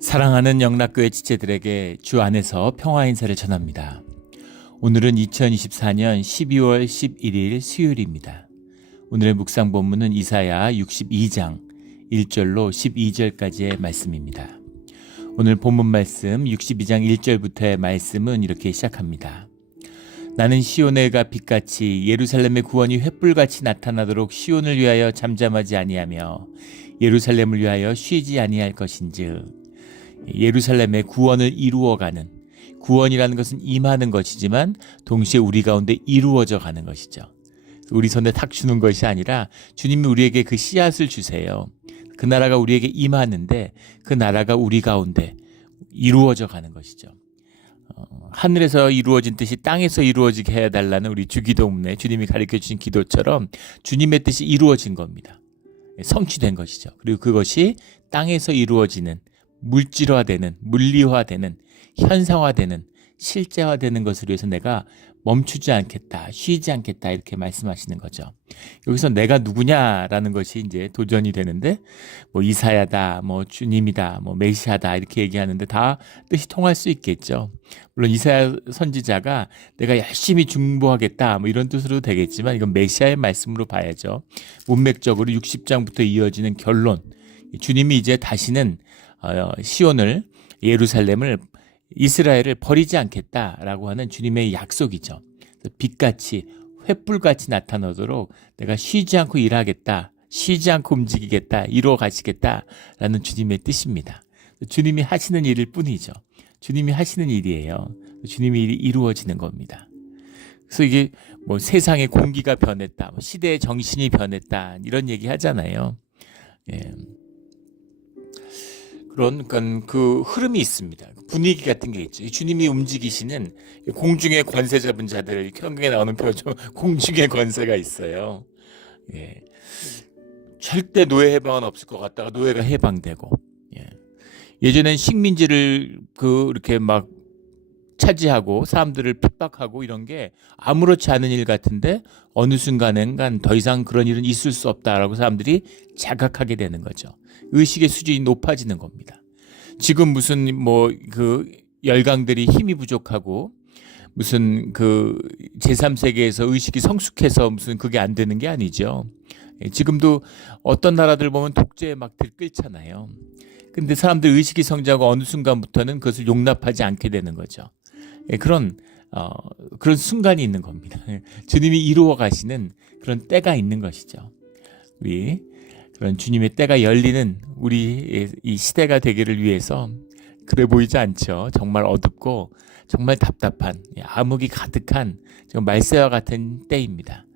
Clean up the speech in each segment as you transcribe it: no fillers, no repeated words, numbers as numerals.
사랑하는 영락교회 지체들에게 주 안에서 평화 인사를 전합니다. 오늘은 2024년 12월 11일 수요일입니다. 오늘의 묵상 본문은 이사야 62장 1절로 12절까지의 말씀입니다. 오늘 본문 말씀 62장 1절부터의 말씀은 이렇게 시작합니다. 나는 시온에가 빛같이 예루살렘의 구원이 횃불같이 나타나도록 시온을 위하여 잠잠하지 아니하며 예루살렘을 위하여 쉬지 아니할 것인즉 예루살렘의 구원을 이루어가는, 구원이라는 것은 임하는 것이지만 동시에 우리 가운데 이루어져 가는 것이죠. 우리 손에 탁 주는 것이 아니라 주님이 우리에게 그 씨앗을 주세요. 그 나라가 우리에게 임하는데 그 나라가 우리 가운데 이루어져 가는 것이죠. 하늘에서 이루어진 뜻이 땅에서 이루어지게 해달라는 우리 주기도문에 주님이 가르쳐 주신 기도처럼 주님의 뜻이 이루어진 겁니다. 성취된 것이죠. 그리고 그것이 땅에서 이루어지는, 물질화되는, 물리화되는, 현상화되는, 실제화되는 것을 위해서 내가 멈추지 않겠다, 쉬지 않겠다 이렇게 말씀하시는 거죠. 여기서 내가 누구냐라는 것이 이제 도전이 되는데 뭐 이사야다, 뭐 주님이다, 뭐 메시아다 이렇게 얘기하는데 다 뜻이 통할 수 있겠죠. 물론 이사야 선지자가 내가 열심히 중보하겠다 뭐 이런 뜻으로 되겠지만 이건 메시아의 말씀으로 봐야죠. 문맥적으로 60장부터 이어지는 결론, 주님이 이제 다시는 시온을, 예루살렘을, 이스라엘을 버리지 않겠다라고 하는 주님의 약속이죠. 빛같이 횃불같이 나타나도록 내가 쉬지 않고 일하겠다, 쉬지 않고 움직이겠다, 이루어 가시겠다라는 주님의 뜻입니다. 주님이 하시는 일일 뿐이죠. 주님이 하시는 일이에요. 주님의 일이 이루어지는 겁니다. 그래서 이게 뭐 세상의 공기가 변했다, 시대의 정신이 변했다 이런 얘기 하잖아요. 예. 그런 그 흐름이 있습니다. 분위기 같은 게 있죠. 주님이 움직이시는 공중의 권세 잡은 자들, 성경에 나오는 표정, 공중의 권세가 있어요. 예. 절대 노예 해방은 없을 것 같다가 노예가 해방되고, 예. 예전엔 식민지를 이렇게 막 차지하고 사람들을 핍박하고 이런 게 아무렇지 않은 일 같은데 어느 순간엔간 더 이상 그런 일은 있을 수 없다라고 사람들이 자각하게 되는 거죠. 의식의 수준이 높아지는 겁니다. 지금 무슨 열강들이 힘이 부족하고 무슨 제3세계에서 의식이 성숙해서 무슨 그게 안 되는 게 아니죠. 지금도 어떤 나라들 보면 독재에 막 들끓잖아요. 근데 사람들 의식이 성장하고 어느 순간부터는 그것을 용납하지 않게 되는 거죠. 그런 순간이 있는 겁니다. 주님이 이루어 가시는 그런 때가 있는 것이죠. 우리 그런 주님의 때가 열리는 우리 이 시대가 되기를 위해서 그래 보이지 않죠. 정말 어둡고 정말 답답한, 암흑이 가득한 말세와 같은 때입니다.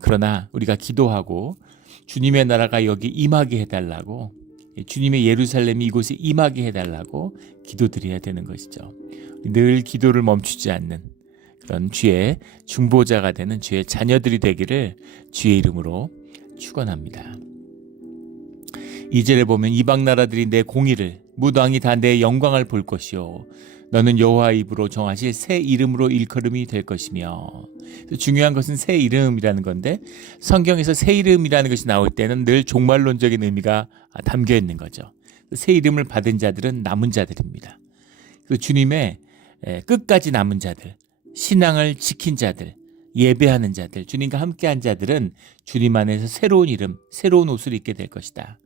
그러나 우리가 기도하고 주님의 나라가 여기 임하게 해달라고, 주님의 예루살렘이 이곳에 임하게 해달라고 기도드려야 되는 것이죠. 늘 기도를 멈추지 않는 그런 주의 중보자가 되는 주의 자녀들이 되기를 주의 이름으로 축원합니다. 2절에 보면 이방 나라들이 내 공의를, 무당이 다 내 영광을 볼 것이요 너는 여호와의 입으로 정하실 새 이름으로 일컬음이 될 것이며. 중요한 것은 새 이름이라는 건데 성경에서 새 이름이라는 것이 나올 때는 늘 종말론적인 의미가 담겨 있는 거죠. 새 이름을 받은 자들은 남은 자들입니다. 주님의 끝까지 남은 자들, 신앙을 지킨 자들, 예배하는 자들, 주님과 함께한 자들은 주님 안에서 새로운 이름, 새로운 옷을 입게 될 것이다.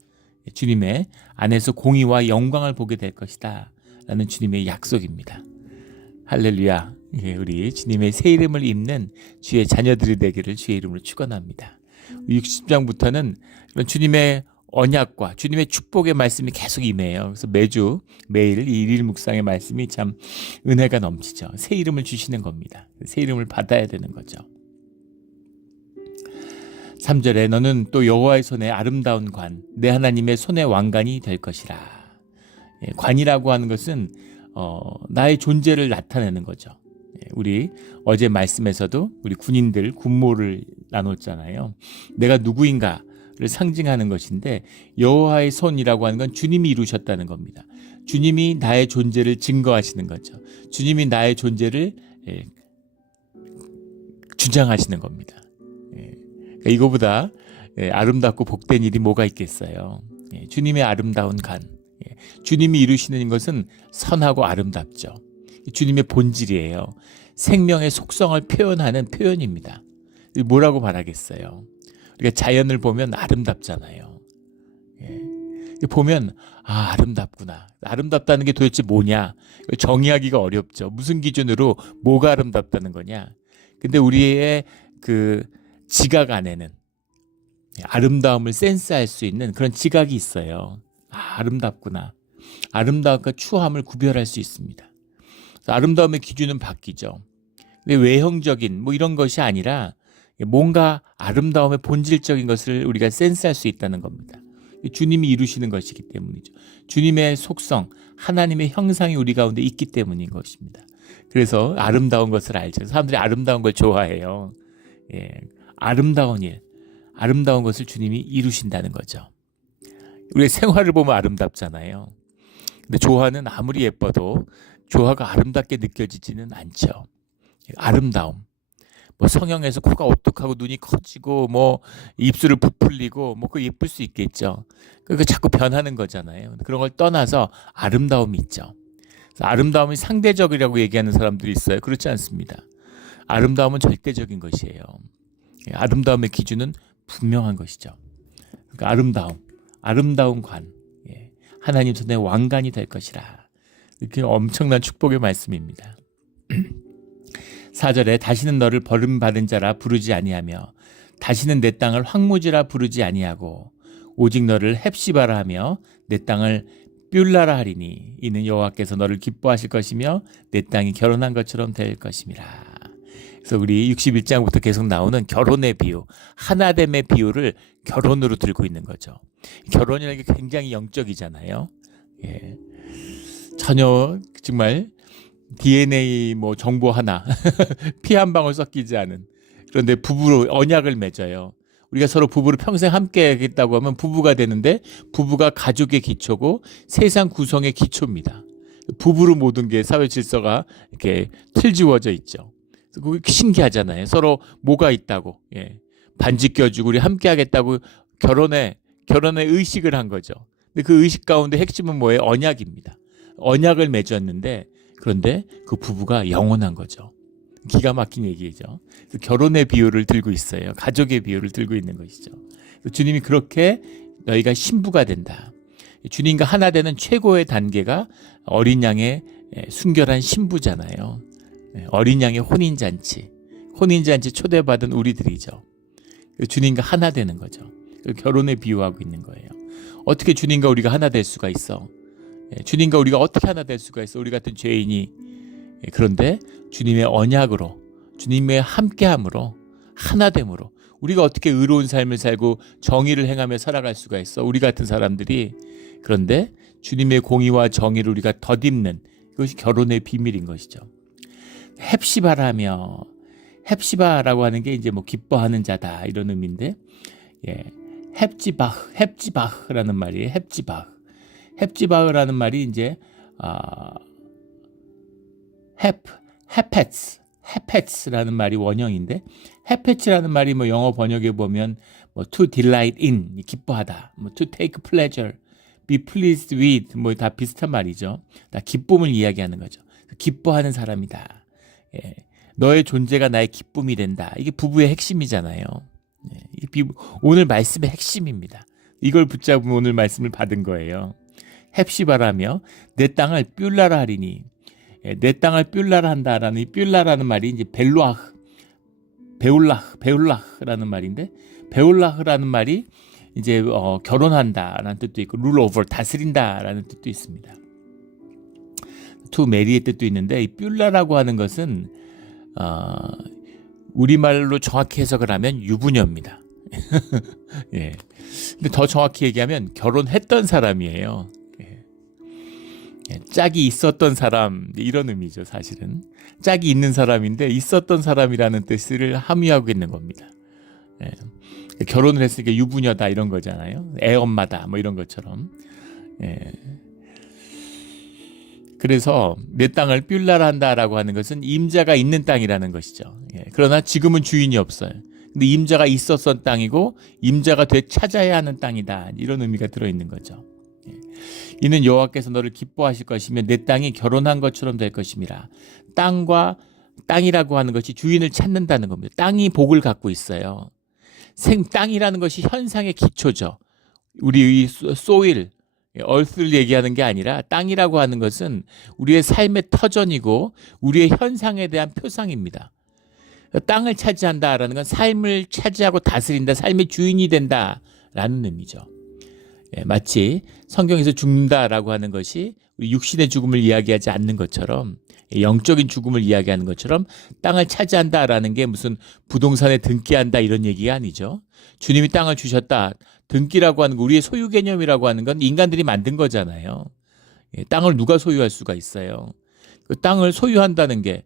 주님의 안에서 공의와 영광을 보게 될 것이다 라는 주님의 약속입니다. 할렐루야. 우리 주님의 새 이름을 입는 주의 자녀들이 되기를 주의 이름으로 축원합니다. 60장부터는 주님의 언약과 주님의 축복의 말씀이 계속 임해요. 그래서 매일 이 일일 묵상의 말씀이 참 은혜가 넘치죠. 새 이름을 주시는 겁니다. 새 이름을 받아야 되는 거죠. 3절에 너는 또 여호와의 손에 아름다운 관, 내 하나님의 손의 왕관이 될 것이라. 관이라고 하는 것은 나의 존재를 나타내는 거죠. 우리 어제 말씀에서도 우리 군인들 군모를 나눴잖아요. 내가 누구인가를 상징하는 것인데 여호와의 손이라고 하는 건 주님이 이루셨다는 겁니다. 주님이 나의 존재를 증거하시는 거죠. 주님이 나의 존재를 주장하시는 겁니다. 이거보다 아름답고 복된 일이 뭐가 있겠어요. 주님의 아름다운 관, 주님이 이루시는 것은 선하고 아름답죠. 주님의 본질이에요. 생명의 속성을 표현하는 표현입니다. 뭐라고 말하겠어요? 우리가 자연을 보면 아름답잖아요. 보면 아름답구나. 아름답다는 게 도대체 뭐냐? 정의하기가 어렵죠. 무슨 기준으로 뭐가 아름답다는 거냐? 근데 우리의 그 지각 안에는 아름다움을 센스할 수 있는 그런 지각이 있어요. 아름답구나. 아름다움과 추함을 구별할 수 있습니다. 아름다움의 기준은 바뀌죠. 근데 외형적인 뭐 이런 것이 아니라 뭔가 아름다움의 본질적인 것을 우리가 센스할 수 있다는 겁니다. 주님이 이루시는 것이기 때문이죠. 주님의 속성, 하나님의 형상이 우리 가운데 있기 때문인 것입니다. 그래서 아름다운 것을 알죠. 사람들이 아름다운 걸 좋아해요. 아름다운 일, 아름다운 것을 주님이 이루신다는 거죠. 우리 생활을 보면 아름답잖아요. 근데 조화는 아무리 예뻐도 조화가 아름답게 느껴지지는 않죠. 아름다움. 뭐 성형해서 코가 오똑하고 눈이 커지고 뭐 입술을 부풀리고 뭐 그 예쁠 수 있겠죠. 그 자꾸 변하는 거잖아요. 그런 걸 떠나서 아름다움이 있죠. 아름다움이 상대적이라고 얘기하는 사람들이 있어요. 그렇지 않습니다. 아름다움은 절대적인 것이에요. 아름다움의 기준은 분명한 것이죠. 그러니까 아름다운 관, 하나님 손에 왕관이 될 것이라. 이렇게 엄청난 축복의 말씀입니다. 4절에 다시는 너를 버림받은 자라 부르지 아니하며 다시는 내 땅을 황무지라 부르지 아니하고 오직 너를 헵시바라 하며 내 땅을 뷸라라 하리니 이는 여호와께서 너를 기뻐하실 것이며 내 땅이 결혼한 것처럼 될 것임이라. 그래서 우리 61장부터 계속 나오는 결혼의 비유, 하나됨의 비유를 결혼으로 들고 있는 거죠. 결혼이라는 게 굉장히 영적이잖아요. 전혀 정말 DNA 뭐 정보 하나 피 한 방울 섞이지 않은, 그런데 부부로 언약을 맺어요. 우리가 서로 부부로 평생 함께 하겠다고 하면 부부가 되는데 부부가 가족의 기초고 세상 구성의 기초입니다. 부부로 모든 게 사회 질서가 이렇게 틀지워져 있죠. 그게 신기하잖아요. 서로 뭐가 있다고, 반지 껴주고 우리 함께 하겠다고 결혼에 의식을 한 거죠. 근데 그 의식 가운데 핵심은 뭐예요? 언약입니다. 언약을 맺었는데 그런데 그 부부가 영원한 거죠. 기가 막힌 얘기죠. 결혼의 비유를 들고 있어요. 가족의 비유를 들고 있는 것이죠. 주님이 그렇게 너희가 신부가 된다. 주님과 하나 되는 최고의 단계가 어린 양의 순결한 신부잖아요. 어린 양의 혼인잔치 초대받은 우리들이죠. 주님과 하나 되는 거죠. 결혼에 비유하고 있는 거예요. 어떻게 주님과 우리가 하나 될 수가 있어? 주님과 우리가 어떻게 하나 될 수가 있어? 우리 같은 죄인이. 그런데 주님의 언약으로, 주님의 함께함으로, 하나됨으로 우리가 어떻게 의로운 삶을 살고 정의를 행하며 살아갈 수가 있어? 우리 같은 사람들이. 그런데 주님의 공의와 정의를 우리가 덧입는, 그것이 결혼의 비밀인 것이죠. 헵시바라며, 헵시바라고 하는 게 이제 뭐 기뻐하는 자다 이런 의미인데, 헵지바흐라는 말이에요. 헵지바흐라는 말이 이제 헤페츠라는 말이 원형인데, 헤페츠라는 말이 뭐 영어 번역에 보면 뭐 to delight in, 기뻐하다, 뭐 to take pleasure, be pleased with, 뭐 다 비슷한 말이죠. 다 기쁨을 이야기하는 거죠. 기뻐하는 사람이다. 너의 존재가 나의 기쁨이 된다. 이게 부부의 핵심이잖아요. 이게 오늘 말씀의 핵심입니다. 이걸 붙잡으면 오늘 말씀을 받은 거예요. 헵시바라며 내 땅을 뷸라라 하리니, 내 땅을 뷸라라 한다라는 이 뷸라라는 말이 이제 베울라흐라는 말인데, 베울라흐라는 말이 이제 결혼한다라는 뜻도 있고 룰 오버, 다스린다라는 뜻도 있습니다. 투 메리의 뜻도 있는데, 이 뷸라라고 하는 것은 우리말로 정확히 해석을 하면 유부녀입니다. 근데 더 정확히 얘기하면 결혼했던 사람이에요. 짝이 있었던 사람, 이런 의미죠. 사실은 짝이 있는 사람인데 있었던 사람이라는 뜻을 함유하고 있는 겁니다. 결혼을 했으니까 유부녀다 이런 거잖아요. 애엄마다 뭐 이런 것처럼. 그래서 내 땅을 뷸라라 한다라고 하는 것은 임자가 있는 땅이라는 것이죠. 그러나 지금은 주인이 없어요. 근데 임자가 있었던 땅이고 임자가 되찾아야 하는 땅이다, 이런 의미가 들어있는 거죠. 이는 여호와께서 너를 기뻐하실 것이며 내 땅이 결혼한 것처럼 될 것임이라. 땅이라고 하는 것이 주인을 찾는다는 겁니다. 땅이 복을 갖고 있어요. 땅이라는 것이 현상의 기초죠. 우리 소일, 얼스를 얘기하는 게 아니라 땅이라고 하는 것은 우리의 삶의 터전이고 우리의 현상에 대한 표상입니다. 땅을 차지한다라는 건 삶을 차지하고 다스린다, 삶의 주인이 된다라는 의미죠. 마치 성경에서 죽는다라고 하는 것이 우리 육신의 죽음을 이야기하지 않는 것처럼, 영적인 죽음을 이야기하는 것처럼 땅을 차지한다라는 게 무슨 부동산에 등기한다 이런 얘기가 아니죠. 주님이 땅을 주셨다. 등기라고 하는 거, 우리의 소유 개념이라고 하는 건 인간들이 만든 거잖아요. 땅을 누가 소유할 수가 있어요. 그 땅을 소유한다는 게,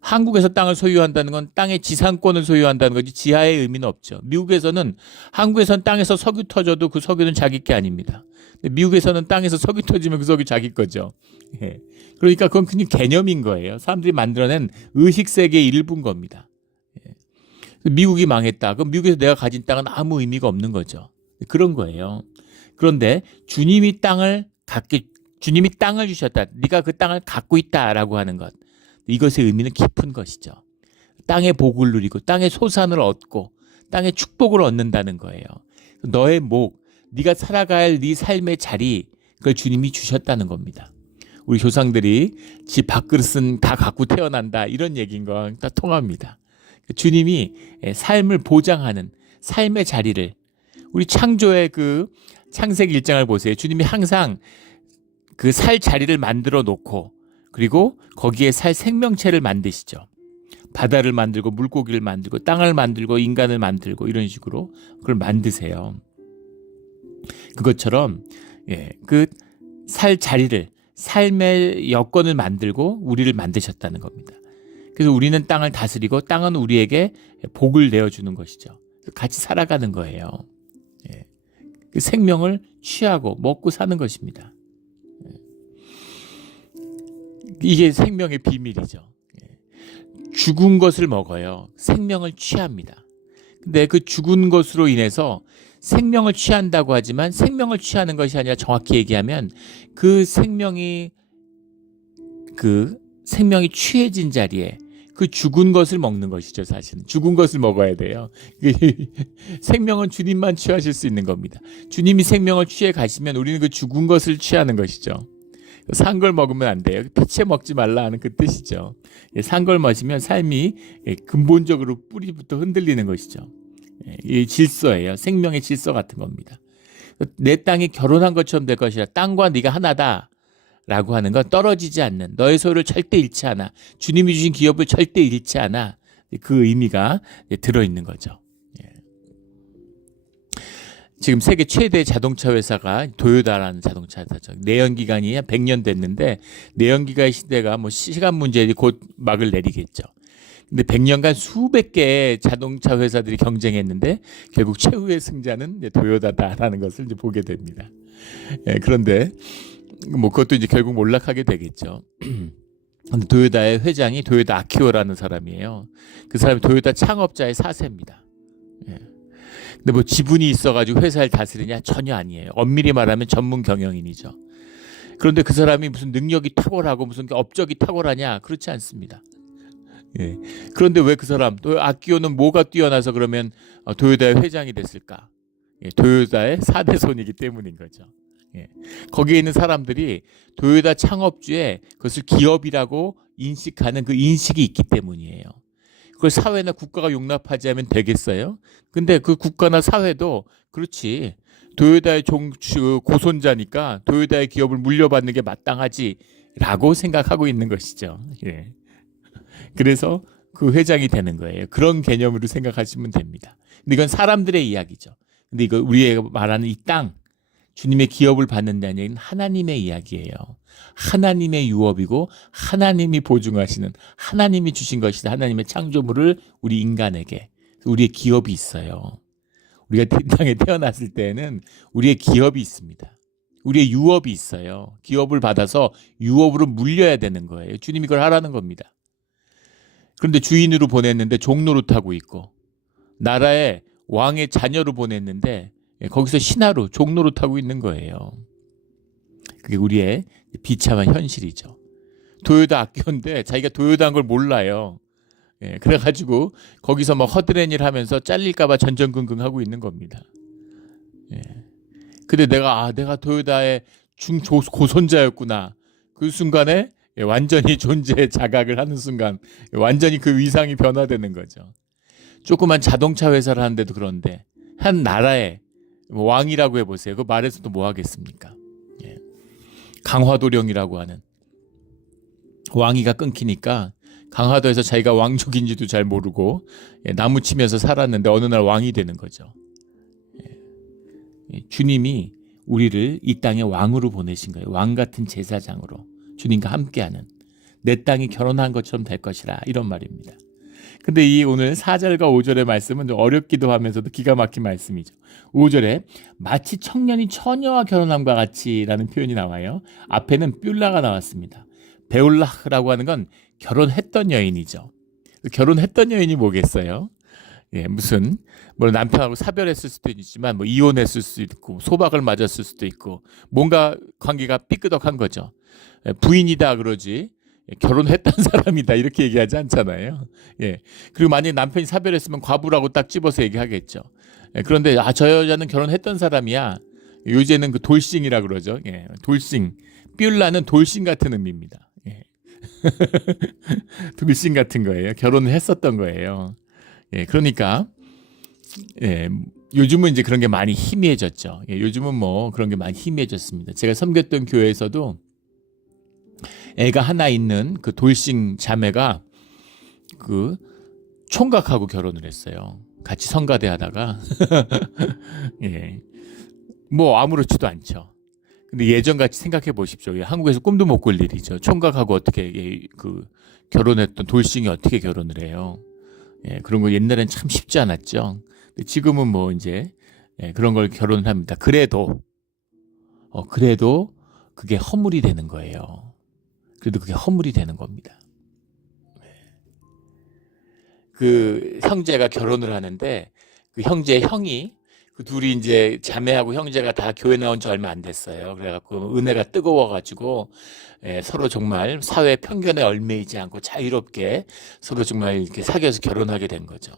한국에서 땅을 소유한다는 건 땅의 지상권을 소유한다는 거지 지하의 의미는 없죠. 한국에서는 땅에서 석유 터져도 그 석유는 자기 게 아닙니다. 근데 미국에서는 땅에서 석유 터지면 그 석유 자기 거죠. 그러니까 그건 그냥 개념인 거예요. 사람들이 만들어낸 의식세계의 일부인 겁니다. 미국이 망했다. 그럼 미국에서 내가 가진 땅은 아무 의미가 없는 거죠. 그런 거예요. 그런데 주님이 땅을 주셨다. 네가 그 땅을 갖고 있다라고 하는 것. 이것의 의미는 깊은 것이죠. 땅의 복을 누리고 땅의 소산을 얻고 땅의 축복을 얻는다는 거예요. 너의 네가 살아갈 네 삶의 자리, 그걸 주님이 주셨다는 겁니다. 우리 조상들이 집 밥그릇은 다 갖고 태어난다 이런 얘기인 건 다 통합니다. 주님이 삶을 보장하는 삶의 자리를, 우리 창조의 그 창세기 1장을 보세요. 주님이 항상 그 살 자리를 만들어 놓고 그리고 거기에 살 생명체를 만드시죠. 바다를 만들고 물고기를 만들고 땅을 만들고 인간을 만들고 이런 식으로 그걸 만드세요. 그것처럼 그 살 자리를, 삶의 여건을 만들고 우리를 만드셨다는 겁니다. 그래서 우리는 땅을 다스리고 땅은 우리에게 복을 내어주는 것이죠. 같이 살아가는 거예요. 그 생명을 취하고 먹고 사는 것입니다. 이게 생명의 비밀이죠. 죽은 것을 먹어요. 생명을 취합니다. 근데 그 죽은 것으로 인해서 생명을 취한다고 하지만 생명을 취하는 것이 아니라 정확히 얘기하면 그 생명이 취해진 자리에 그 죽은 것을 먹는 것이죠. 사실은 죽은 것을 먹어야 돼요. 생명은 주님만 취하실 수 있는 겁니다. 주님이 생명을 취해 가시면 우리는 그 죽은 것을 취하는 것이죠. 산 걸 먹으면 안 돼요. 피채 먹지 말라 하는 그 뜻이죠. 산 걸 마시면 삶이 근본적으로 뿌리부터 흔들리는 것이죠. 이 질서예요. 생명의 질서 같은 겁니다. 내 땅이 결혼한 것처럼 될 것이라. 땅과 네가 하나다 라고 하는 건 떨어지지 않는, 너의 소유를 절대 잃지 않아, 주님이 주신 기업을 절대 잃지 않아, 그 의미가 들어있는 거죠. 지금 세계 최대 자동차 회사가 도요타라는 자동차 회사죠. 내연기관이 100년 됐는데 내연기관 시대가 시간 문제지 곧 막을 내리겠죠. 근데 100년간 수백 개의 자동차 회사들이 경쟁했는데 결국 최후의 승자는 도요타다라는 것을 이제 보게 됩니다. 그런데 그것도 이제 결국 몰락하게 되겠죠. 근데 도요타의 회장이 도요타 아키오라는 사람이에요. 그 사람이 도요타 창업자의 4세입니다. 근데 지분이 있어가지고 회사를 다스리냐? 전혀 아니에요. 엄밀히 말하면 전문 경영인이죠. 그런데 그 사람이 무슨 능력이 탁월하고 무슨 업적이 탁월하냐? 그렇지 않습니다. 그런데 왜 그 사람, 아키오는 뭐가 뛰어나서 그러면 도요타의 회장이 됐을까? 도요타의 4대 손이기 때문인 거죠. 거기에 있는 사람들이 도요타 창업주에 그것을 기업이라고 인식하는 그 인식이 있기 때문이에요. 그걸 사회나 국가가 용납하지 않으면 되겠어요? 근데 그 국가나 사회도 그렇지, 도요타의 고손자니까 도요타의 기업을 물려받는 게 마땅하지라고 생각하고 있는 것이죠. 그래서 그 회장이 되는 거예요. 그런 개념으로 생각하시면 됩니다. 근데 이건 사람들의 이야기죠. 근데 이거 우리가 말하는 이 땅, 주님의 기업을 받는다는 얘기는 하나님의 이야기예요. 하나님의 유업이고 하나님이 보증하시는, 하나님이 주신 것이다. 하나님의 창조물을 우리 인간에게, 우리의 기업이 있어요. 우리가 땅에 태어났을 때는 우리의 기업이 있습니다. 우리의 유업이 있어요. 기업을 받아서 유업으로 물려야 되는 거예요. 주님이 그걸 하라는 겁니다. 그런데 주인으로 보냈는데 종노릇하고 있고, 나라의 왕의 자녀로 보냈는데 거기서 신하로 종노릇하고 있는 거예요. 그게 우리의 비참한 현실이죠. 도요타 학교인데 자기가 도요타인 걸 몰라요. 그래가지고 거기서 막 허드렛 일 하면서 잘릴까봐 전전긍긍하고 있는 겁니다. 근데 내가 도요타의 중고손자였구나. 그 순간에 완전히 존재의 자각을 하는 순간 완전히 그 위상이 변화되는 거죠. 조그만 자동차 회사를 하는데도 그런데 한 나라의 왕이라고 해보세요. 그 말에서도 뭐 하겠습니까? 강화도령이라고 하는 왕위가 끊기니까 강화도에서 자기가 왕족인지도 잘 모르고 나무 치면서 살았는데 어느 날 왕이 되는 거죠. 주님이 우리를 이 땅에 왕으로 보내신 거예요. 왕 같은 제사장으로 주님과 함께하는 내 땅이 결혼한 것처럼 될 것이라 이런 말입니다. 근데 이 오늘 4절과 5절의 말씀은 좀 어렵기도 하면서도 기가 막힌 말씀이죠. 5절에 마치 청년이 처녀와 결혼함과 같이라는 표현이 나와요. 앞에는 뷸라가 나왔습니다. 베올라라고 하는 건 결혼했던 여인이죠. 결혼했던 여인이 뭐겠어요? 무슨 남편하고 사별했을 수도 있지만 이혼했을 수도 있고 소박을 맞았을 수도 있고 뭔가 관계가 삐끄덕한 거죠. 부인이다 그러지 결혼했던 사람이다 이렇게 얘기하지 않잖아요. 그리고 만약에 남편이 사별했으면 과부라고 딱 집어서 얘기하겠죠. 그런데 저 여자는 결혼했던 사람이야. 요새는 그 돌싱이라 그러죠. 돌싱. 뷸라는 돌싱 같은 의미입니다. 돌싱 같은 거예요. 결혼을 했었던 거예요. 그러니까 요즘은 이제 그런 게 많이 희미해졌죠. 요즘은 그런 게 많이 희미해졌습니다. 제가 섬겼던 교회에서도 애가 하나 있는 그 돌싱 자매가 그 총각하고 결혼을 했어요. 같이 성가대 하다가 아무렇지도 않죠. 근데 예전같이 생각해 보십시오. 한국에서 꿈도 못 꿀 일이죠. 총각하고 어떻게 결혼했던 돌싱이 어떻게 결혼을 해요. 그런 거 옛날엔 참 쉽지 않았죠. 근데 지금은 이제 그런 걸 결혼을 합니다. 그래도 그게 허물이 되는 거예요. 그래도 그게 허물이 되는 겁니다. 그 형제가 결혼을 하는데 그 형제의 형이 그 둘이 이제 자매하고 형제가 다 교회 나온 지 얼마 안 됐어요. 그래갖고 은혜가 뜨거워가지고 서로 정말 사회 편견에 얽매이지 않고 자유롭게 서로 정말 이렇게 사귀어서 결혼하게 된 거죠.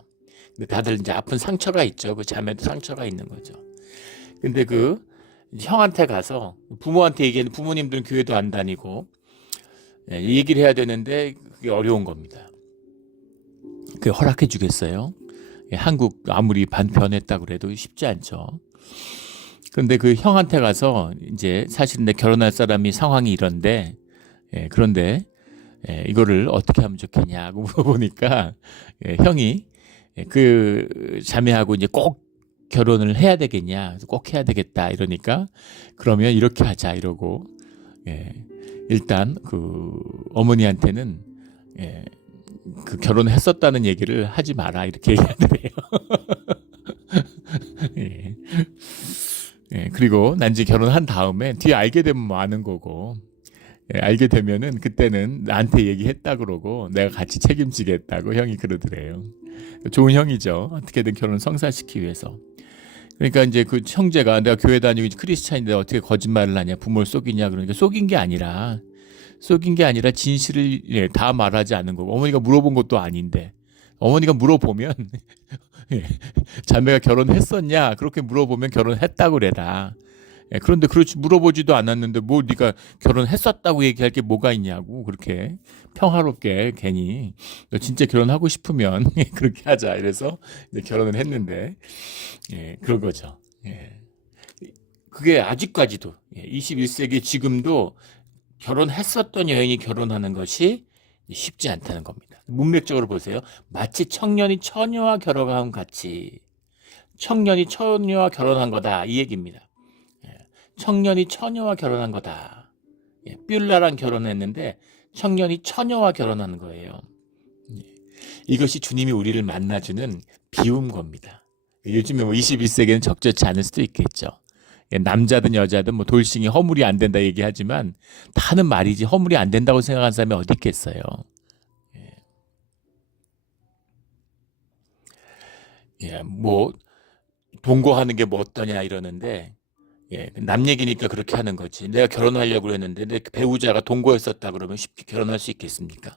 근데 다들 이제 아픈 상처가 있죠. 그 자매도 상처가 있는 거죠. 근데 그 형한테 가서 부모한테 얘기하는 부모님들은 교회도 안 다니고 이 얘기를 해야 되는데 그게 어려운 겁니다. 그게 허락해 주겠어요? 한국 아무리 반변했다고 그래도 쉽지 않죠. 그런데 그 형한테 가서 이제 사실 내 결혼할 사람이 상황이 이런데 그런데 이거를 어떻게 하면 좋겠냐고 물어보니까 형이 그 자매하고 이제 꼭 결혼을 해야 되겠냐, 꼭 해야 되겠다 이러니까 그러면 이렇게 하자 이러고 일단 그 어머니한테는 그 결혼했었다는 얘기를 하지 마라 이렇게 얘기하더래요. 그리고 난 이제 결혼한 다음에 뒤에 알게 되면 아는 거고 알게 되면은 그때는 나한테 얘기했다 그러고 내가 같이 책임지겠다고 형이 그러더래요. 좋은 형이죠. 어떻게든 결혼 성사시키기 위해서. 그러니까 이제 그 형제가 내가 교회 다니고 크리스찬인데 어떻게 거짓말을 하냐 부모를 속이냐 그러니까 속인 게 아니라 진실을 다 말하지 않는 거고 어머니가 물어본 것도 아닌데 어머니가 물어보면 자매가 결혼했었냐 그렇게 물어보면 결혼했다고 그래라. 그런데 그렇지 물어보지도 않았는데 뭐 네가 결혼했었다고 얘기할 게 뭐가 있냐고 그렇게 평화롭게 괜히 너 진짜 결혼하고 싶으면 그렇게 하자 이래서 이제 결혼을 했는데 그런 거죠. 그게 아직까지도 21세기 지금도 결혼했었던 여인이 결혼하는 것이 쉽지 않다는 겁니다. 문맥적으로 보세요. 마치 청년이 처녀와 결혼한 같이 청년이 처녀와 결혼한 거다 이 얘기입니다. 청년이 처녀와 결혼한 거다. 뷸라랑 결혼했는데 청년이 처녀와 결혼하는 거예요. 이것이 주님이 우리를 만나주는 비움 겁니다. 요즘에 21세기는 적절치 않을 수도 있겠죠. 남자든 여자든 돌싱이 허물이 안 된다 얘기하지만 다 하는 말이지 허물이 안 된다고 생각하는 사람이 어디 있겠어요. 동거하는 게 뭐 어떠냐 이러는데 남 얘기니까 그렇게 하는 거지. 내가 결혼하려고 했는데 내 배우자가 동거했었다 그러면 쉽게 결혼할 수 있겠습니까?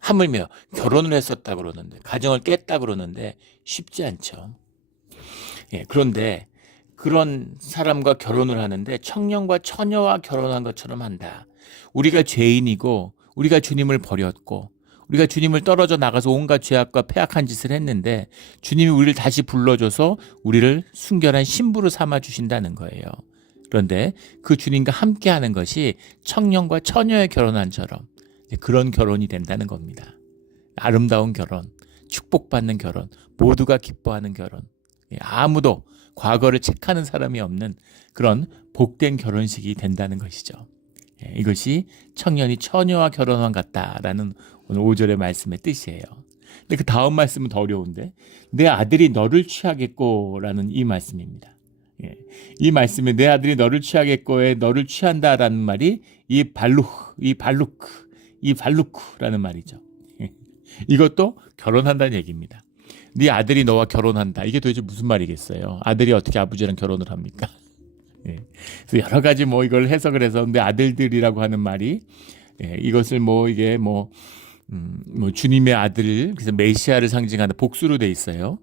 하물며 결혼을 했었다 그러는데, 가정을 깼다 그러는데 쉽지 않죠. 그런데 그런 사람과 결혼을 하는데 청년과 처녀와 결혼한 것처럼 한다. 우리가 죄인이고 우리가 주님을 버렸고 우리가 주님을 떨어져 나가서 온갖 죄악과 패악한 짓을 했는데 주님이 우리를 다시 불러줘서 우리를 순결한 신부로 삼아 주신다는 거예요. 그런데 그 주님과 함께하는 것이 청년과 처녀의 결혼한처럼 그런 결혼이 된다는 겁니다. 아름다운 결혼, 축복받는 결혼, 모두가 기뻐하는 결혼, 아무도 과거를 체크하는 사람이 없는 그런 복된 결혼식이 된다는 것이죠. 이것이 청년이 처녀와 결혼한 같다라는 오늘 5절의 말씀의 뜻이에요. 근데 그 다음 말씀은 더 어려운데, 내 아들이 너를 취하겠고라는 이 말씀입니다. 이 말씀에 내 아들이 너를 취하겠고에 너를 취한다라는 말이 이 발루크라는 말이죠. 이것도 결혼한다는 얘기입니다. 네 아들이 너와 결혼한다. 이게 도대체 무슨 말이겠어요? 아들이 어떻게 아버지랑 결혼을 합니까? 그래서 여러 가지 이걸 해석을 해서 근데 아들들이라고 하는 말이 이것을 이게 주님의 아들, 그래서 메시아를 상징하는 복수로 돼 있어요.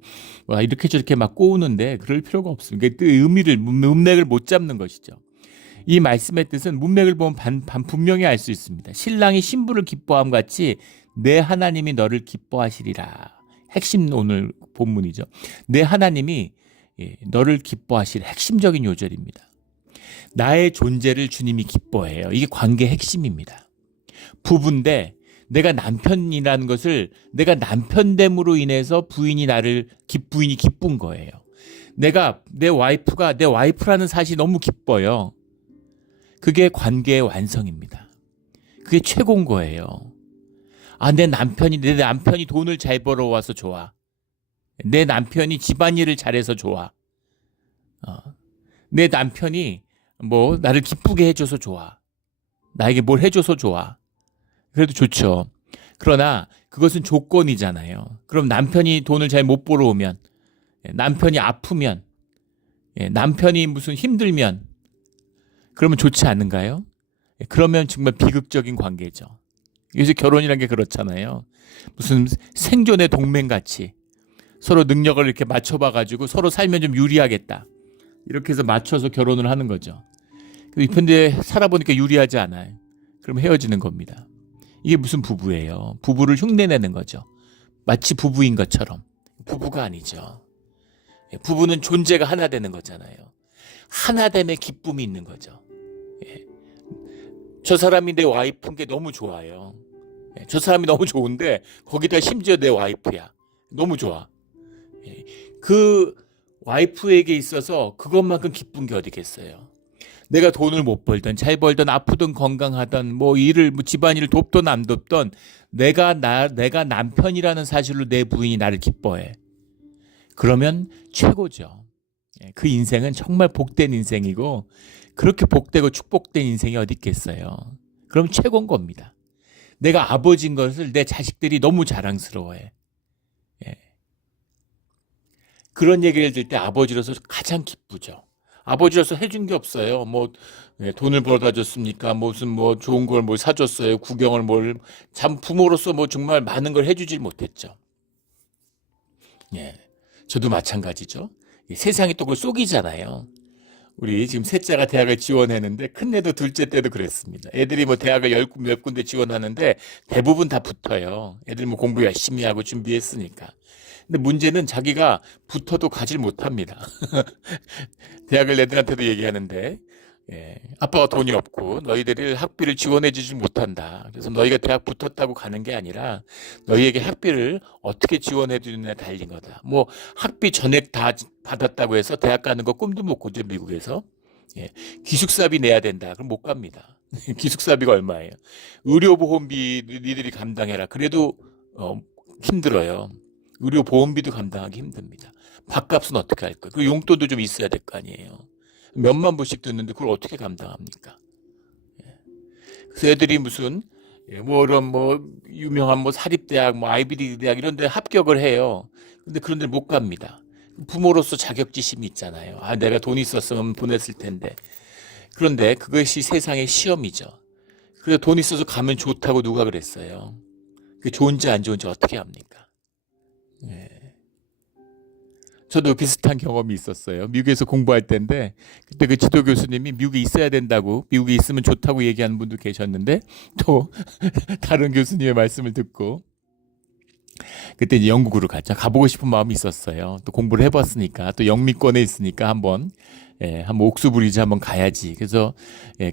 이렇게 저렇게 막 꼬우는데 그럴 필요가 없습니다. 의미를 문맥을 못 잡는 것이죠. 이 말씀의 뜻은 문맥을 보면 분명히 알 수 있습니다. 신랑이 신부를 기뻐함 같이 내 하나님이 너를 기뻐하시리라. 핵심 오늘 본문이죠. 내 하나님이 너를 기뻐하실 핵심적인 요절입니다. 나의 존재를 주님이 기뻐해요. 이게 관계의 핵심입니다. 부부인데 내가 남편이라는 것을 내가 남편됨으로 인해서 부인이 기쁜 거예요. 내 와이프라는 사실이 너무 기뻐요. 그게 관계의 완성입니다. 그게 최고인 거예요. 내 남편이 돈을 잘 벌어와서 좋아. 내 남편이 집안일을 잘해서 좋아. 내 남편이 나를 기쁘게 해줘서 좋아. 나에게 뭘 해줘서 좋아. 그래도 좋죠. 그러나 그것은 조건이잖아요. 그럼 남편이 돈을 잘 못 벌어오면, 남편이 아프면, 남편이 무슨 힘들면, 그러면 좋지 않은가요? 그러면 정말 비극적인 관계죠. 요새 결혼이란 게 그렇잖아요. 무슨 생존의 동맹같이 서로 능력을 이렇게 맞춰봐가지고 서로 살면 좀 유리하겠다. 이렇게 해서 맞춰서 결혼을 하는 거죠. 근데 살아보니까 유리하지 않아요. 그럼 헤어지는 겁니다. 이게 무슨 부부예요? 부부를 흉내내는 거죠. 마치 부부인 것처럼. 부부가 아니죠. 부부는 존재가 하나 되는 거잖아요. 하나됨의 기쁨이 있는 거죠. 저 사람이 내 와이프인 게 너무 좋아요. 저 사람이 너무 좋은데 거기다 심지어 내 와이프야. 너무 좋아. 그 와이프에게 있어서 그것만큼 기쁜 게 어디겠어요. 내가 돈을 못 벌던 잘 벌던 아프든 건강하던 집안일을 돕던 안 돕던 내가 남편이라는 사실로 내 부인이 나를 기뻐해. 그러면 최고죠. 그 인생은 정말 복된 인생이고 그렇게 복되고 축복된 인생이 어디 있겠어요. 그럼 최고인 겁니다. 내가 아버지인 것을 내 자식들이 너무 자랑스러워해. 그런 얘기를 들을 때 아버지로서 가장 기쁘죠. 아버지로서 해준 게 없어요. 돈을 벌어다 줬습니까? 무슨 좋은 걸 사줬어요. 구경을 부모로서 정말 많은 걸 해주질 못했죠. 저도 마찬가지죠. 세상이 또 그걸 속이잖아요. 우리 지금 셋째가 대학을 지원했는데 큰애도 둘째 때도 그랬습니다. 애들이 대학을 몇 군데 지원하는데 대부분 다 붙어요. 애들 공부 열심히 하고 준비했으니까. 근데 문제는 자기가 붙어도 가질 못합니다. 대학을 애들한테도 얘기하는데 아빠가 돈이 없고 너희들이 학비를 지원해 주지 못한다. 그래서 너희가 대학 붙었다고 가는 게 아니라 너희에게 학비를 어떻게 지원해 주느냐에 달린 거다. 학비 전액 다 받았다고 해서 대학 가는 거 꿈도 못 꾸죠, 미국에서. 기숙사비 내야 된다. 그럼 못 갑니다. 기숙사비가 얼마예요? 의료보험비 니들이 감당해라. 그래도 힘들어요. 의료보험비도 감당하기 힘듭니다. 밥값은 어떻게 할 거예요? 그리고 용돈도 좀 있어야 될 거 아니에요. 몇만 불씩 듣는데 그걸 어떻게 감당합니까? 그래서 애들이 무슨 이런 유명한 사립대학 아이비리그 대학 이런 데 합격을 해요. 근데 그런 데 못 갑니다. 부모로서 자격지심이 있잖아요. 아, 내가 돈 있었으면 보냈을 텐데. 그런데 그것이 세상의 시험이죠. 그래서 돈 있어서 가면 좋다고 누가 그랬어요. 그게 좋은지 안 좋은지 어떻게 합니까? 예. 저도 비슷한 경험이 있었어요. 미국에서 공부할 때인데 그때 그 지도 교수님이 미국에 있어야 된다고, 미국에 있으면 좋다고 얘기하는 분도 계셨는데 또 다른 교수님의 말씀을 듣고 그때 이제 영국으로 갔죠. 가보고 싶은 마음이 있었어요. 또 공부를 해봤으니까, 또 영미권에 있으니까 한번 옥스브리지 한번 가야지. 그래서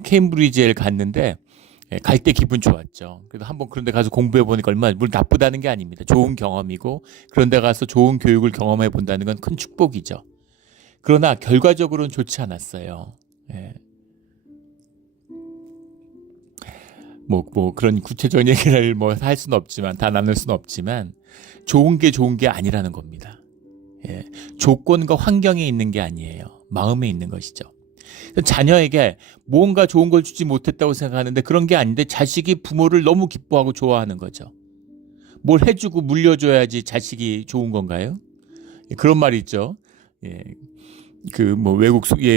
케임브리지에 갔는데 갈 때 기분 좋았죠. 그래서 한번 그런 데 가서 공부해 보니까 얼마나, 물론 나쁘다는 게 아닙니다. 좋은 경험이고 그런 데 가서 좋은 교육을 경험해 본다는 건 큰 축복이죠. 그러나 결과적으로는 좋지 않았어요. 예. 뭐 그런 구체적인 얘기를 뭐 할 수는 없지만, 다 나눌 수는 없지만 좋은 게 아니라는 겁니다. 예. 조건과 환경에 있는 게 아니에요. 마음에 있는 것이죠. 자녀에게 뭔가 좋은 걸 주지 못했다고 생각하는데 그런 게 아닌데 자식이 부모를 너무 기뻐하고 좋아하는 거죠. 뭘 해주고 물려줘야지 자식이 좋은 건가요? 그런 말이 있죠. 예.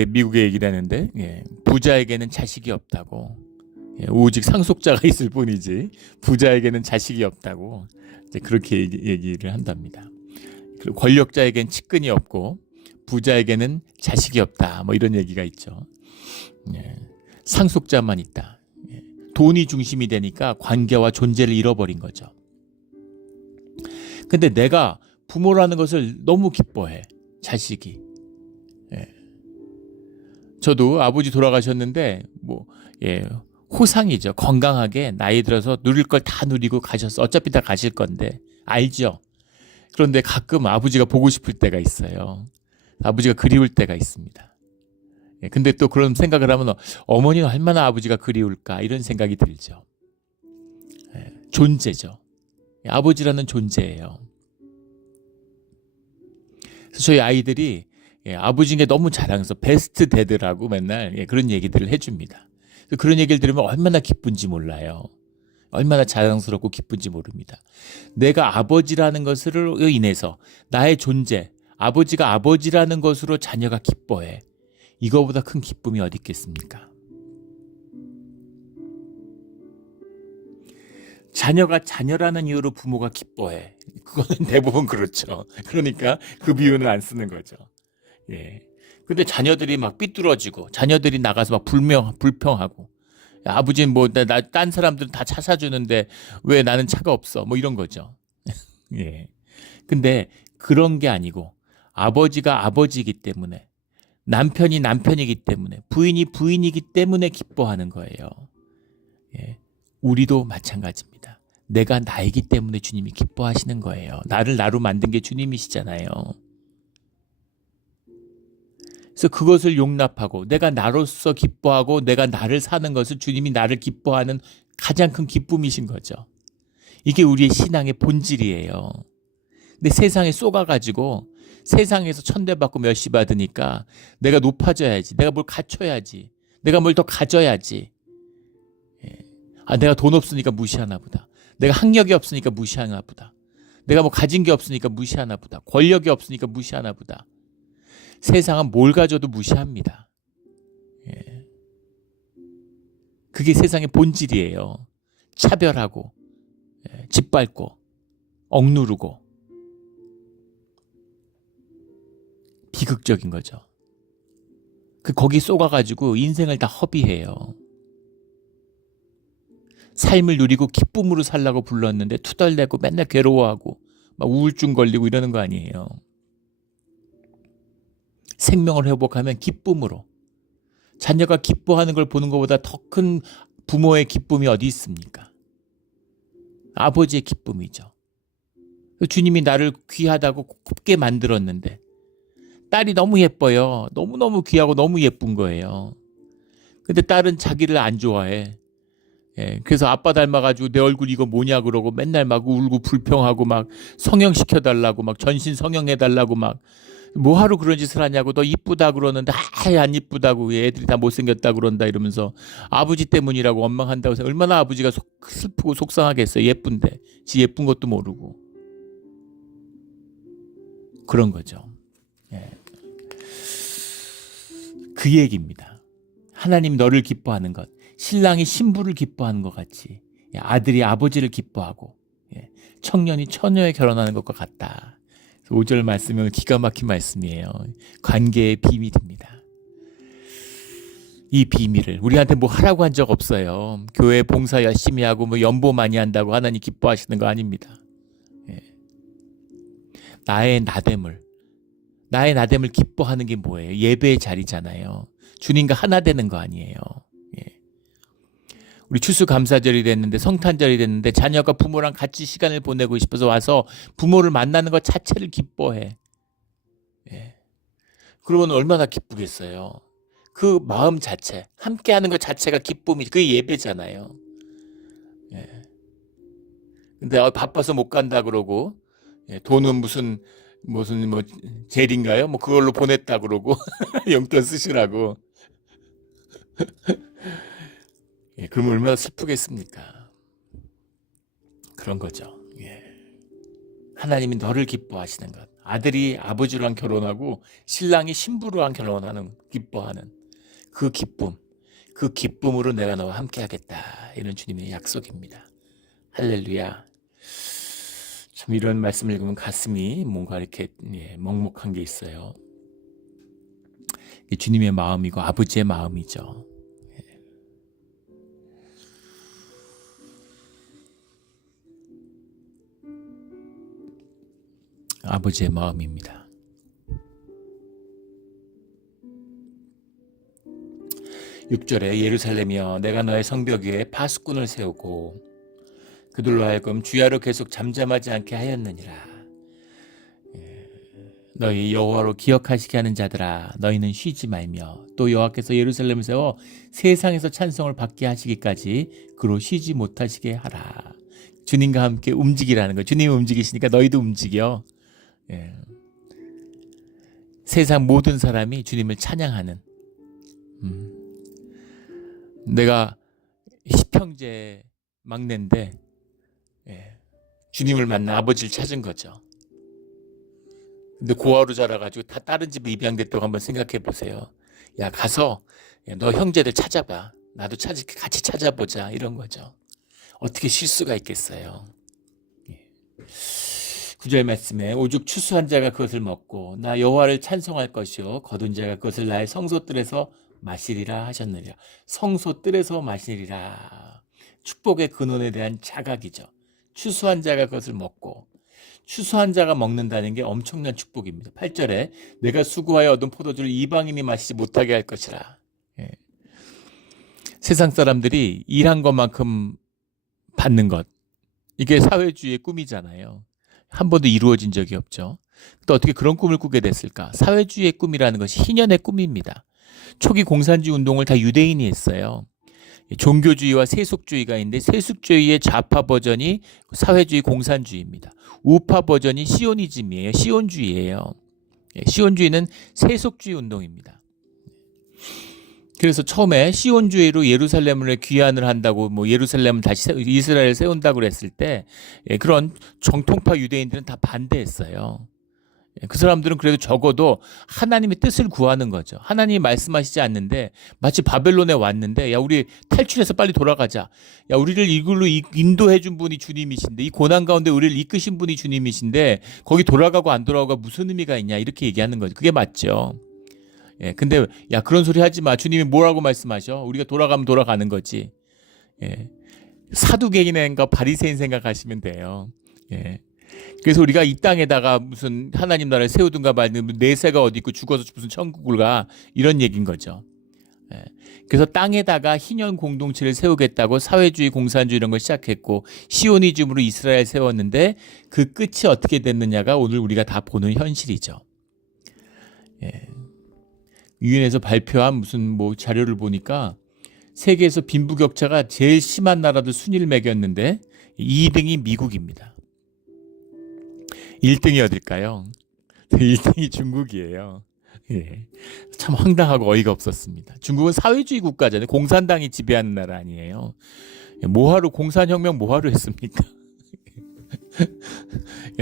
미국의 얘기를 하는데, 부자에게는 자식이 없다고. 오직 상속자가 있을 뿐이지 부자에게는 자식이 없다고. 그렇게 얘기를 한답니다. 그리고 권력자에게는 측근이 없고 부자에게는 자식이 없다. 뭐 이런 얘기가 있죠. 상속자만 있다. 돈이 중심이 되니까 관계와 존재를 잃어버린 거죠. 근데 내가 부모라는 것을 너무 기뻐해. 자식이. 저도 아버지 돌아가셨는데 호상이죠. 건강하게 나이 들어서 누릴 걸 다 누리고 가셨어. 어차피 다 가실 건데 알죠. 그런데 가끔 아버지가 보고 싶을 때가 있어요. 아버지가 그리울 때가 있습니다. 근데 또 그런 생각을 하면 어머니는 얼마나 아버지가 그리울까 이런 생각이 들죠. 존재죠. 아버지라는 존재예요. 그래서 저희 아이들이 아버지인 게 너무 자랑해서 베스트 데드라고 맨날 그런 얘기들을 해줍니다. 그런 얘기를 들으면 얼마나 기쁜지 몰라요. 얼마나 자랑스럽고 기쁜지 모릅니다. 내가 아버지라는 것으로 인해서 나의 존재, 아버지가 아버지라는 것으로 자녀가 기뻐해. 이거보다 큰 기쁨이 어디 있겠습니까? 자녀가 자녀라는 이유로 부모가 기뻐해. 그거는 대부분 그렇죠. 그러니까 그 비유는 안 쓰는 거죠. 예. 근데 자녀들이 막 삐뚤어지고, 자녀들이 나가서 막 불평하고, 아버지는 딴 사람들은 다 차 사주는데 왜 나는 차가 없어? 뭐 이런 거죠. 예. 근데 그런 게 아니고, 아버지가 아버지이기 때문에, 남편이 남편이기 때문에, 부인이 부인이기 때문에 기뻐하는 거예요. 예. 우리도 마찬가지입니다. 내가 나이기 때문에 주님이 기뻐하시는 거예요. 나를 나로 만든 게 주님이시잖아요. 그래서 그것을 용납하고 내가 나로서 기뻐하고 내가 나를 사는 것을 주님이 나를 기뻐하는 가장 큰 기쁨이신 거죠. 이게 우리의 신앙의 본질이에요. 근데 세상에 속아가지고 세상에서 천대받고 멸시 받으니까 내가 높아져야지, 내가 뭘 갖춰야지, 내가 뭘 더 가져야지. 내가 돈 없으니까 무시하나 보다. 내가 학력이 없으니까 무시하나 보다. 내가 뭐 가진 게 없으니까 무시하나 보다. 권력이 없으니까 무시하나 보다. 세상은 뭘 가져도 무시합니다. 그게 세상의 본질이에요. 차별하고, 짓밟고, 억누르고, 비극적인 거죠. 거기 쏘가가지고 인생을 다 허비해요. 삶을 누리고 기쁨으로 살라고 불렀는데 투덜대고 맨날 괴로워하고 막 우울증 걸리고 이러는 거 아니에요. 생명을 회복하면 기쁨으로. 자녀가 기뻐하는 걸 보는 것보다 더 큰 부모의 기쁨이 어디 있습니까? 아버지의 기쁨이죠. 주님이 나를 귀하다고 곱게 만들었는데 딸이 너무 예뻐요. 너무너무 귀하고 너무 예쁜 거예요. 근데 딸은 자기를 안 좋아해. 그래서 아빠 닮아가지고 내 얼굴 이거 뭐냐 그러고 맨날 막 울고 불평하고 막 성형시켜달라고 막 전신 성형해달라고 막 뭐하러 그런 짓을 하냐고, 너 이쁘다 그러는데 안 이쁘다고, 애들이 다 못생겼다 그런다 이러면서 아버지 때문이라고 원망한다고 해서 얼마나 아버지가 슬프고 속상하겠어요. 예쁜데 지 예쁜 것도 모르고. 그런 거죠. 예. 그 얘기입니다. 하나님 너를 기뻐하는 것, 신랑이 신부를 기뻐하는 것 같이 아들이 아버지를 기뻐하고 청년이 처녀에 결혼하는 것과 같다. 5절 말씀은 기가 막힌 말씀이에요. 관계의 비밀입니다. 이 비밀을 우리한테 뭐 하라고 한 적 없어요. 교회 봉사 열심히 하고 뭐 연보 많이 한다고 하나님 기뻐하시는 거 아닙니다. 나의 나됨을 기뻐하는 게 뭐예요? 예배의 자리잖아요. 주님과 하나 되는 거 아니에요. 우리 추수감사절이 됐는데, 성탄절이 됐는데 자녀가 부모랑 같이 시간을 보내고 싶어서 와서 부모를 만나는 것 자체를 기뻐해. 그러면 얼마나 기쁘겠어요. 그 마음 자체, 함께하는 것 자체가 기쁨이, 그게 예배잖아요. 근데 바빠서 못 간다 그러고 돈은 무슨 뭐 젤인가요? 뭐 그걸로 보냈다 그러고 용돈 쓰시라고. 그러면 얼마나 슬프겠습니까? 그런 거죠. 하나님이 너를 기뻐하시는 것. 아들이 아버지랑 결혼하고 신랑이 신부랑 결혼하는, 기뻐하는 그 기쁨. 그 기쁨으로 내가 너와 함께 하겠다. 이런 주님의 약속입니다. 할렐루야. 참 이런 말씀을 읽으면 가슴이 뭔가 이렇게 먹먹한 게 있어요. 주님의 마음이고 아버지의 마음이죠. 아버지의 마음입니다. 6절에 예루살렘이여 내가 너의 성벽 위에 파수꾼을 세우고 그들로 하여금 주야로 계속 잠잠하지 않게 하였느니라. 너희 여호와로 기억하시게 하는 자들아 너희는 쉬지 말며 또 여호와께서 예루살렘을 세워 세상에서 찬송을 받게 하시기까지 그로 쉬지 못하시게 하라. 주님과 함께 움직이라는 거. 주님이 움직이시니까 너희도 움직여. 세상 모든 사람이 주님을 찬양하는. 내가 십형제 막내인데 주님을 만나 아버지를 찾은 거죠. 근데 고아로 자라가지고 다 다른 집에 입양됐다고 한번 생각해 보세요. 야 가서 너 형제들 찾아봐. 나도 같이 찾아보자. 이런 거죠. 어떻게 쉴 수가 있겠어요. 9절 말씀에 오죽 추수한 자가 그것을 먹고 나 여호와를 찬송할 것이요 거둔 자가 그것을 나의 성소뜰에서 마시리라 하셨느니라. 성소뜰에서 마시리라. 축복의 근원에 대한 자각이죠. 추수한 자가 그것을 먹고, 추수한 자가 먹는다는 게 엄청난 축복입니다. 8절에 내가 수고하여 얻은 포도주를 이방인이 마시지 못하게 할 것이라. 세상 사람들이 일한 것만큼 받는 것, 이게 사회주의의 꿈이잖아요. 한 번도 이루어진 적이 없죠. 또 어떻게 그런 꿈을 꾸게 됐을까? 사회주의의 꿈이라는 것이 희년의 꿈입니다. 초기 공산주의 운동을 다 유대인이 했어요. 종교주의와 세속주의가 있는데 세속주의의 좌파 버전이 사회주의 공산주의입니다. 우파 버전이 시오니즘이에요. 시온주의예요. 시온주의는 세속주의 운동입니다. 그래서 처음에 시온주의로 예루살렘을 귀환을 한다고 예루살렘을 다시 이스라엘 세운다고 그랬을 때 그런 정통파 유대인들은 다 반대했어요. 그 사람들은 그래도 적어도 하나님의 뜻을 구하는 거죠. 하나님이 말씀하시지 않는데 마치 바벨론에 왔는데 야 우리 탈출해서 빨리 돌아가자. 야 우리를 이걸로 인도해 준 분이 주님이신데 이 고난 가운데 우리를 이끄신 분이 주님이신데 거기 돌아가고 안 돌아가고 무슨 의미가 있냐 이렇게 얘기하는 거죠. 그게 맞죠. 근데 야 그런 소리 하지 마. 주님이 뭐라고 말씀하셔? 우리가 돌아가면 돌아가는 거지. 사두개인인가 바리새인 생각하시면 돼요. 그래서 우리가 이 땅에다가 무슨 하나님 나라를 세우든가 말든 내세가 어디 있고 죽어서 무슨 천국을 가 이런 얘기인 거죠. 그래서 땅에다가 희년 공동체를 세우겠다고 사회주의 공산주의 이런 걸 시작했고 시오니즘으로 이스라엘 세웠는데 그 끝이 어떻게 됐느냐가 오늘 우리가 다 보는 현실이죠. 유엔에서 발표한 무슨 자료를 보니까 세계에서 빈부격차가 제일 심한 나라들 순위를 매겼는데 2등이 미국입니다. 1등이 어딜까요? 1등이 중국이에요. 참 황당하고 어이가 없었습니다. 중국은 사회주의 국가잖아요. 공산당이 지배하는 나라 아니에요. 뭐하러 공산혁명 뭐하러 했습니까?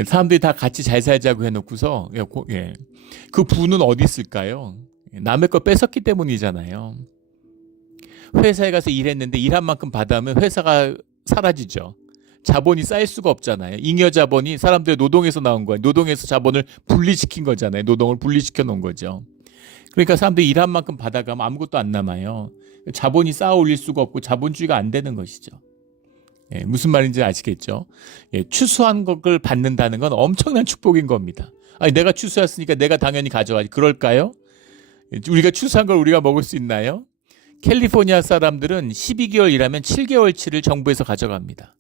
사람들이 다 같이 잘 살자고 해놓고서 그 부는 어디 있을까요? 남의 거 뺏었기 때문이잖아요. 회사에 가서 일했는데 일한 만큼 받아면 회사가 사라지죠. 자본이 쌓일 수가 없잖아요. 잉여 자본이 사람들의 노동에서 나온 거예요. 노동에서 자본을 분리시킨 거잖아요. 노동을 분리시켜 놓은 거죠. 그러니까 사람들이 일한 만큼 받아가면 아무것도 안 남아요. 자본이 쌓아 올릴 수가 없고 자본주의가 안 되는 것이죠. 무슨 말인지 아시겠죠? 추수한 것을 받는다는 건 엄청난 축복인 겁니다. 아니, 내가 추수했으니까 내가 당연히 가져가지. 그럴까요? 우리가 추수한 걸 우리가 먹을 수 있나요? 캘리포니아 사람들은 12개월 일하면 7개월치를 정부에서 가져갑니다.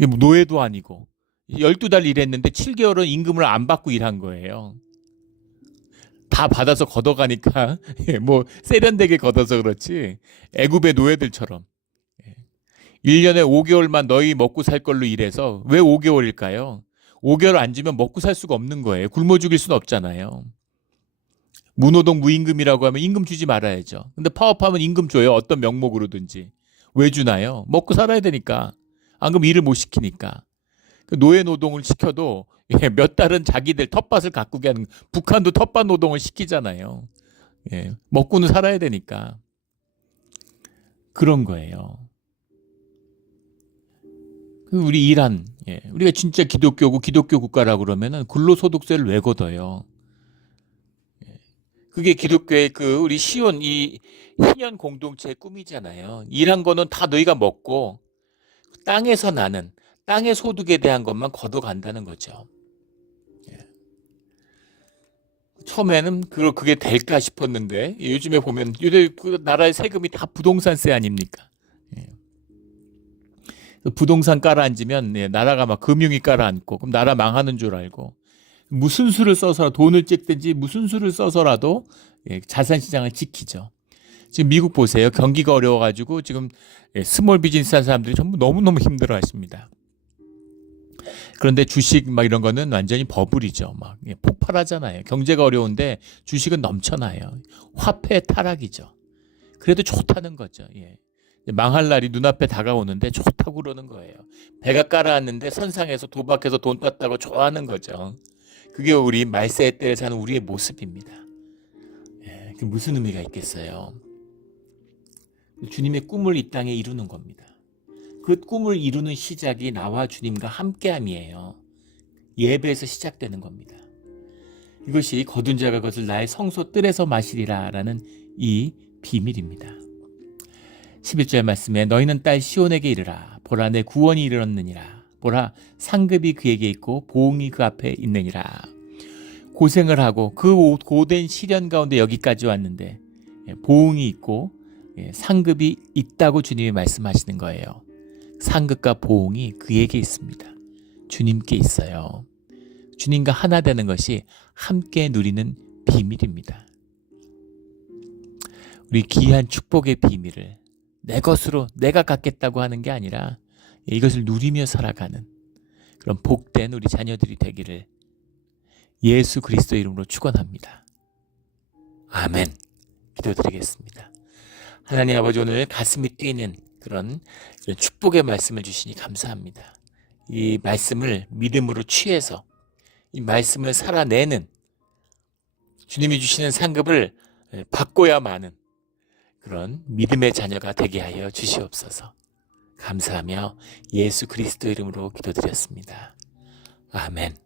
이게 노예도 아니고 12달 일했는데 7개월은 임금을 안 받고 일한 거예요. 다 받아서 걷어가니까 뭐 세련되게 걷어서 그렇지 애굽의 노예들처럼 1년에 5개월만 너희 먹고 살 걸로 일해서 왜 5개월일까요? 5개월 안 주면 먹고 살 수가 없는 거예요. 굶어 죽일 수는 없잖아요. 무노동 무임금이라고 하면 임금 주지 말아야죠. 근데 파업하면 임금 줘요. 어떤 명목으로든지. 왜 주나요? 먹고 살아야 되니까. 안 그러면 일을 못 시키니까. 노예 노동을 시켜도 몇 달은 자기들 텃밭을 가꾸게 하는, 북한도 텃밭 노동을 시키잖아요. 먹고는 살아야 되니까. 그런 거예요. 우리 이란, 우리가 진짜 기독교고 기독교 국가라고 그러면은 근로소득세를 왜 걷어요? 그게 기독교의 우리 시온 이 희년 공동체의 꿈이잖아요. 일한 거는 다 너희가 먹고 땅에서 나는 땅의 소득에 대한 것만 걷어간다는 거죠. 처음에는 그게 될까 싶었는데 요즘에 보면 그 나라의 세금이 다 부동산세 아닙니까? 부동산 깔아앉으면 나라가 막 금융이 깔아앉고 그럼 나라 망하는 줄 알고 무슨 수를 써서 돈을 찍든지 무슨 수를 써서라도 자산시장을 지키죠. 지금 미국 보세요. 경기가 어려워가지고 지금 스몰 비즈니스 하는 사람들이 전부 너무너무 힘들어 하십니다. 그런데 주식 막 이런 거는 완전히 버블이죠. 막 폭발하잖아요. 경제가 어려운데 주식은 넘쳐나요. 화폐 타락이죠. 그래도 좋다는 거죠. 망할 날이 눈앞에 다가오는데 좋다고 그러는 거예요. 배가 깔아앉는데 선상에서 도박해서 돈 땄다고 좋아하는 거죠. 그게 우리 말세의 때에 사는 우리의 모습입니다. 그게 무슨 의미가 있겠어요? 주님의 꿈을 이 땅에 이루는 겁니다. 그 꿈을 이루는 시작이 나와 주님과 함께함이에요. 예배에서 시작되는 겁니다. 이것이 거둔 자가 그것을 나의 성소 뜰에서 마시리라 라는 이 비밀입니다. 11절 말씀에 너희는 딸 시온에게 이르라. 보라 내 구원이 이르렀느니라. 보라 상급이 그에게 있고 보응이 그 앞에 있느니라. 고생을 하고 그 고된 시련 가운데 여기까지 왔는데 보응이 있고 상급이 있다고 주님이 말씀하시는 거예요. 상급과 보응이 그에게 있습니다. 주님께 있어요. 주님과 하나 되는 것이 함께 누리는 비밀입니다. 우리 귀한 축복의 비밀을 내 것으로 내가 갖겠다고 하는 게 아니라 이것을 누리며 살아가는 그런 복된 우리 자녀들이 되기를 예수 그리스도 이름으로 축원합니다. 아멘. 기도드리겠습니다. 하나님 아버지, 오늘 가슴이 뛰는 그런 축복의 말씀을 주시니 감사합니다. 이 말씀을 믿음으로 취해서 이 말씀을 살아내는 주님이 주시는 상급을 받고야 마는 그런 믿음의 자녀가 되게 하여 주시옵소서. 감사하며 예수 그리스도 이름으로 기도드렸습니다. 아멘.